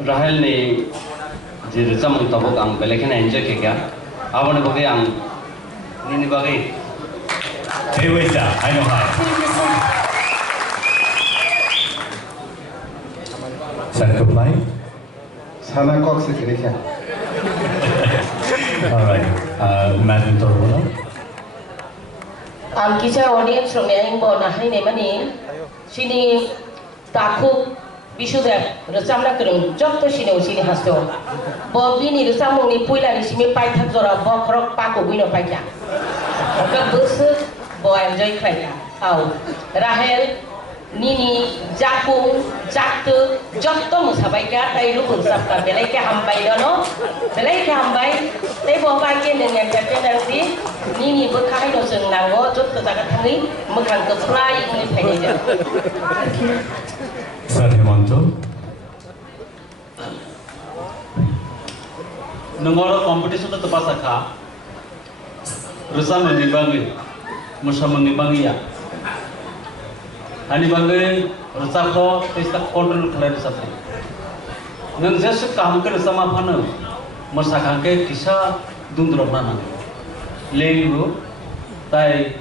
Rahel ni jadi zaman tabuk ang belakan enjoy kaya, awan bagai ang ini bagai. Hey, wait there. I know how. Sana comply? Sana kok sekiranya. All right. Madam Torbola. Kisah audience rumah yang bawa nah ini mana sini takut bisudah resam nak kerung jok tu sini usini hasto Bobby ni resam ni puila ni sini pai tak zora bokrok paku bino pai ya agak besar bawa enjoy kerja au Rahel Nini Jakung Jaktu jok tu musabai kaya tay lu pun sabta belai ke hambai dono belai ke hambai tay bawa pai ke dengan captain nanti Nini berkai dosen nango jok tu tak kami makan ke fly ini pai je. Sir Hemanto. Nengoro kompetisi tu terpaksa kah? Resam menibangi, musa menibangi ya. Hani bangi resam ko pesta kontrol kalian resam. Neng jesu kaham ke resam apa nu? Musa kahke kisah dundrok nana. Lengu, tay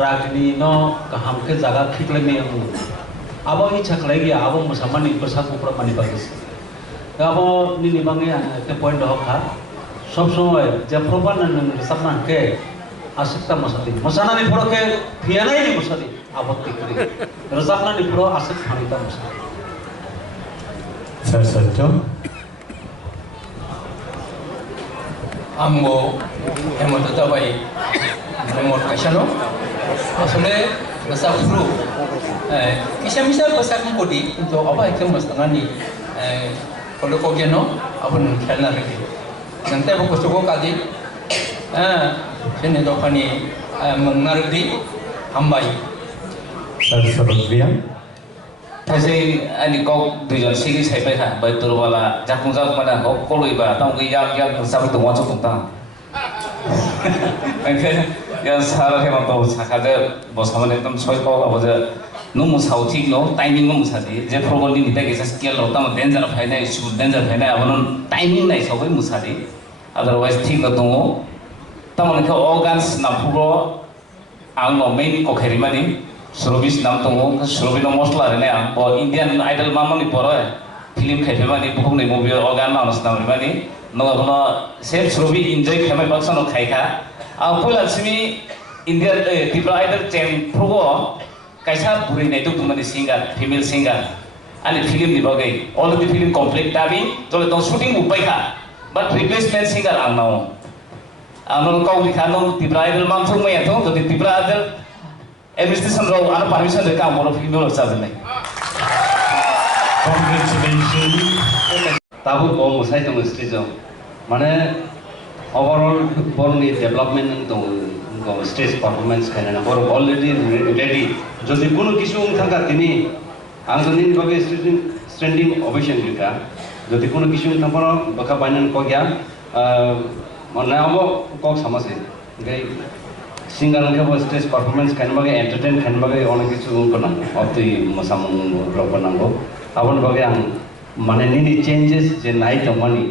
ragni no kaham ke jaga khikle me amu. Abo ini cak lagi, abo musaman ni bersatu permani bagus. Abo ni bangnya ke point dah kah? Sob semua, jafroban dan resapna ke asyikta masati. Masana ni pura ke piana ini masati. आपत्ति करी रोजाना निपुरो आसक खानिता मुसा Sir Satya. Ambo hemot tabai hemot kasano asole rasa flu kisah misal pasak mudi untuk apa itu masalah ni kalau kau geno apa nun kena lagi nanti aku cukup kadi sini tu pani mengardi hambai Sir Sarodriya. Kasi ani kau tujuan sini saya pergi betul wala jakung jakung mana kau kalau iba tahu yang sampai tu macam tu tak. Yang salah hemat tu sakada bos kamu ni tu soal kau apa je numu sautik no timing numu sadi je program ni kita kisah skill lo tamu danger of hina issue danger hina apa nun timing naik soal ni musadi otherwise ठीक तो tamu ni kau organs napuro ang no main kau kerimani Surabis nam tongo Surabis no mosla rene ang bo Indian Idol mama ni poro film khepe mani buku ni movie organ na nas nam mani no no same Surabis enjoy khepe baksa no khaika ang pula simi Indian Tripura Idol chen progo kaisa puri nei tu mani singer female singer ani film ni bagai all of the film complete tabi tole tong shooting upai kha but replacement singer ang no ang no kau di khano Tripura Idol mam thung mai ato to Tripura Idol administration role ana permission de kam bono film lo sabe nai Congratulations. tabu bo musai tong stage mane overall born development tong stage performance kana na bor already ready jodi kono kisu thanga tini ang joni bage standing ovation kita jodi kono kisu thapara baka bainan ko gya mane amo kok samase gai singer ke bo stage performance kan bage entertain kan bage onek kisu kona opti masamung robanango abon bage ang mane nini changes je nai to mani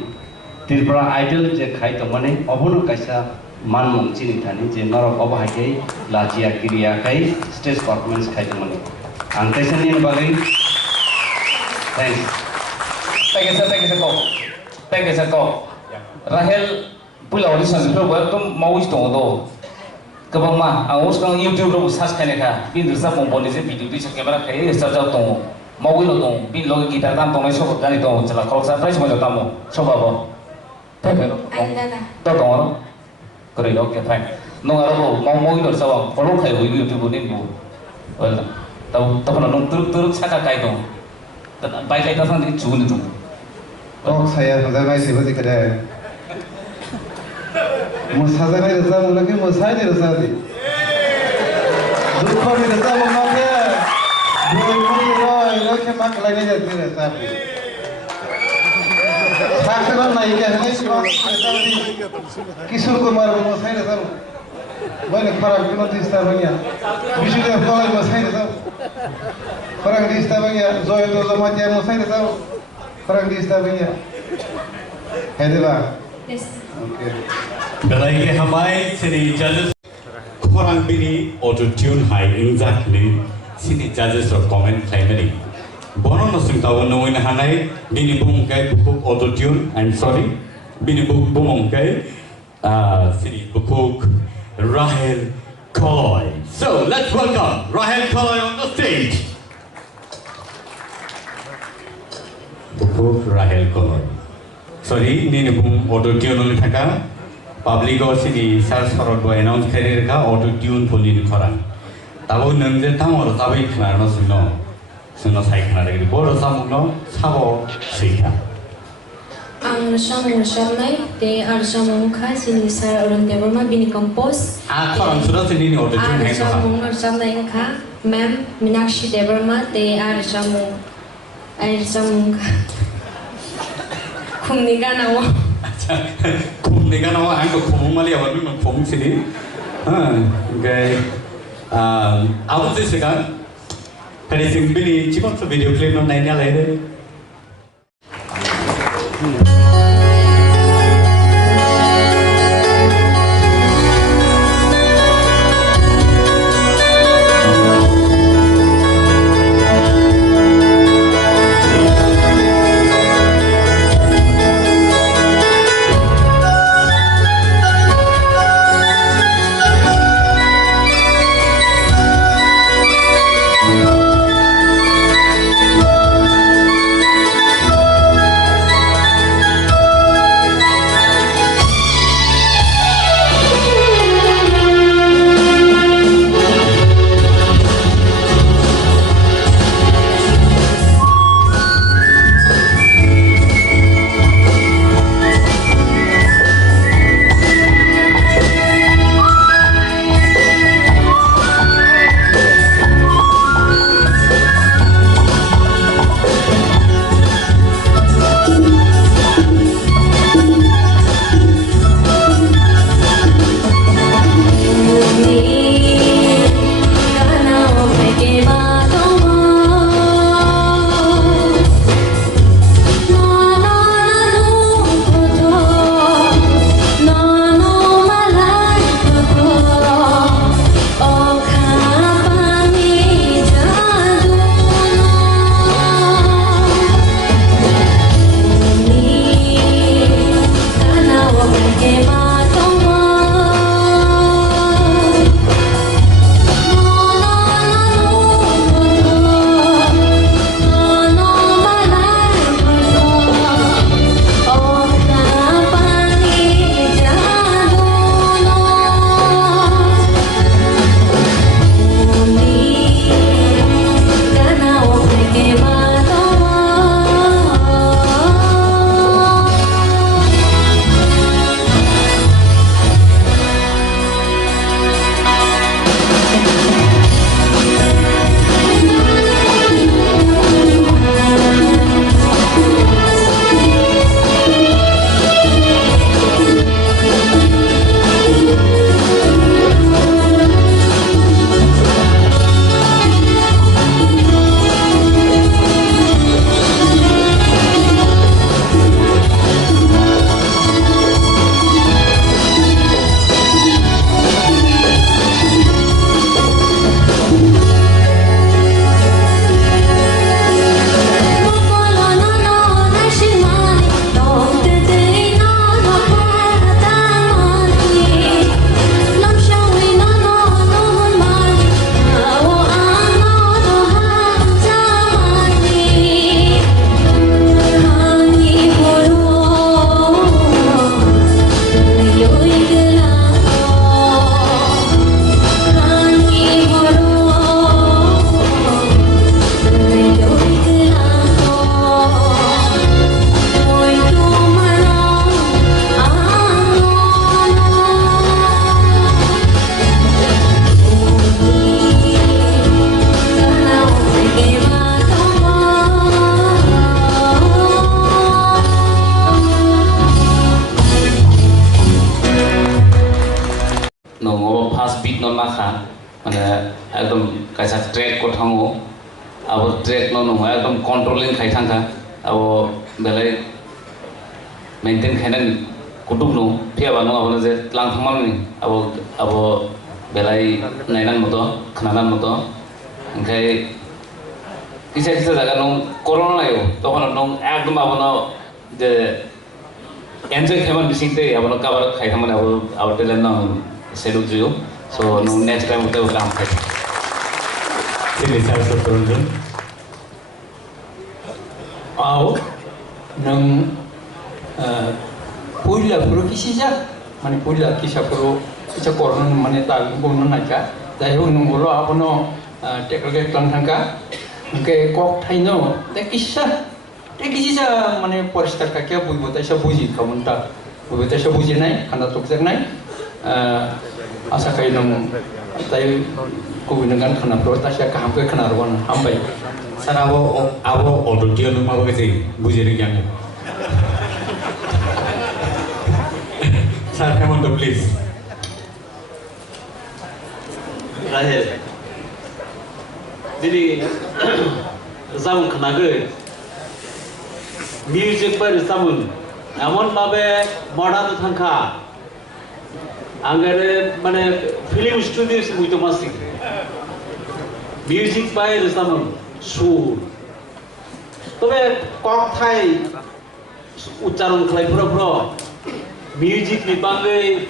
Tripura Idol je khai to mane abono kaisa man mong chini thani je narok obahakai lajia kriya kai stage performance khai to mane ang kaisa ni bage thanks thank you kau Rahel pula audition itu buat tu mau itu tu kebang mah aku sekarang YouTube tu search kan ya bin rasa komponi je video di kamera kayak search out tu mau itu tu bin logo gitar kan tu mesok kan itu celah kalau surprise mau tamu coba apa tahu tu orang keren oke fine nong aku mau itu sama kalau kayak YouTube ni bu well tahu pernah nong turut cakap kayak tu baik kayak tu kan itu cun itu kok saya sampai sih kedai मुसाजने रसा मुलके मुसाइने रसा दी दुखों में रसा मुमागे बुरी रोय लोके माक लगे जाती रसा दी साक्षर नहीं क्या है नहीं रसा दी किशोर कुमार मुसाइ रसा बने फरक बिनो दिस्ता बनिया विशुद्ध फल मुसाइ रसा फरक दिस्ता बनिया जोय तो जमातिया मुसाइ रसा फरक दिस्ता बनिया है देवा Yes. okay Belai ke hamai sini judges kurang bini auto tune high exactly sini judges of comment claiming bono no sing tahu no in hanai bini bung kai buku auto tune I'm sorry bini bung kai sini buku Rahel Koi. So let's welcome Rahel Koi on the stage. Buku Rahel Koi. Sorry, ni bung auto tune ni thaka public or sini search for or announce career ka auto tune poli ni khara tabo nangje tamor tabai khana no suno sai khana lagi boro samugno sabo sikha Ang samung samai te ar samung kha sini sar urun development bini compose khoran sura sini ni auto tune hai ar samung ar samai kha ma'am Minakshi development te ar samung khumni ga nawo kum ni kan awak angko kum mali awak ni kum sini gay awak sih sekarang hari sing bini cuma tu video clip no naiknya lagi deh एकदम कैसा track को थांगो अब track no no एकदम controlling खाई थांगा अब बेले maintain खाइना Qutub no फिर अब नो अब जे लांग थांमा नी अब बेले नाइनान मतो खनानान मतो ओंखाय किसा किसा जागा नो कोरोना नायो तखन नो एकदम अब नो जे एन्जॉय खाइमान बिसिंते अब नो काबार खाइ थांमान अब talent no salute Jio so no next time kita ulang lagi. Sini saya seturun. Aw, nang puila puro kisah, mana puila kisah puro kisah koran mana tak guna naja. Jadi nung bolo apa no teknologi kelang tangka, mungkin kok thay no, tak kisah mana polistar kakek bui bota saya buji kamu tak, bui bota saya buji nai, karena tukar nai. Asa kayak nong, tapi kau dengan kenapa proses ya kaham ke kenapa wan hambai. Sana abo audio nu mau kasi bujeri yang. Sir, come on, please. Rahel. Jadi zaman kenaga music per zaman, amon babe modern thangka. Anggaran mana film studio sih butuh masih music by zaman sur, tapi kok Thai ucapan kelai pura-pura music ni banggai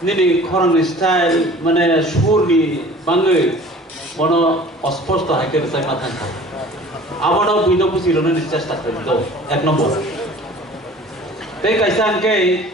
ni korang style mana sur ni banggai mana ospos tu hacker saya matang kan, awalnya butuh pusing orang ni cesta tu ek nombor, tapi kaisan ke